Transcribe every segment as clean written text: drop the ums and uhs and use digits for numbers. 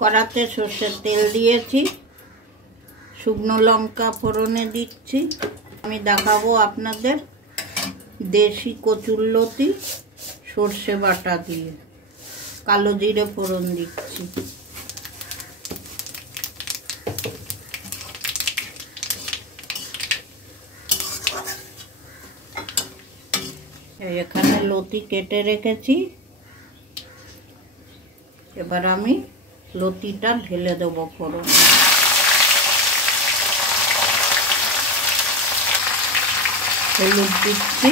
কড়াতে সর্ষের তেল দিয়েছি, শুকনো লঙ্কা ফোড়নে দিচ্ছি। আমি দেখাবো আপনাদের দেশি কচুরলতি সর্ষে বাটা দিয়ে কালো জিরে ফোড়ন দিচ্ছি। এখানে লতি কেটে রেখেছি, এবার আমি লতিটা ঢেলে দেবো ফোড়ন। হলুদ দিচ্ছি,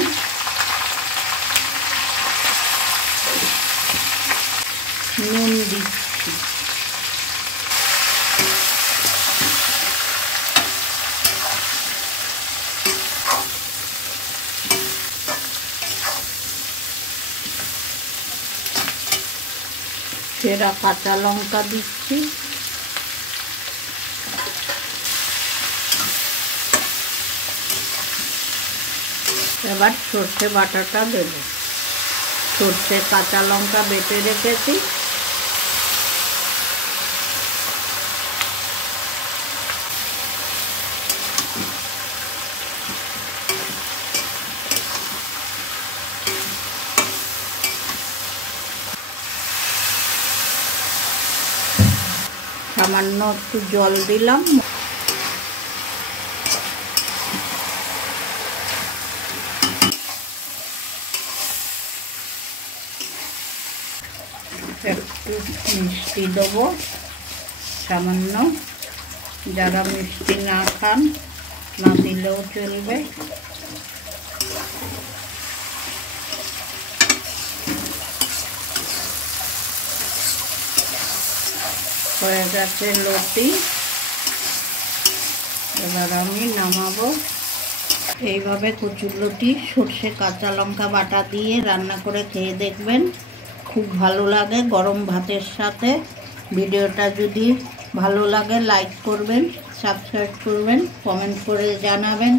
নুন দিচ্ছি, সেরা কাঁচা লঙ্কা দিচ্ছি, এবার সর্ষে বাটাটা দেব। সর্ষে কাঁচা লঙ্কা বেটে রেখেছি, সামান্য একটু জল দিলাম। একটু মিষ্টি দেবো সামান্য, যারা মিষ্টি না খান না দিলেও চলবে। হয়ে গেছে লতি, এবার আমি নামাবো। এইভাবে কচুরলতি সর্ষে কাঁচা লঙ্কা বাটা দিয়ে রান্না করে খেয়ে দেখবেন, খুব ভালো লাগে গরম ভাতের সাথে। ভিডিওটা যদি ভালো লাগে লাইক করবেন, সাবস্ক্রাইব করবেন, কমেন্ট করে জানাবেন।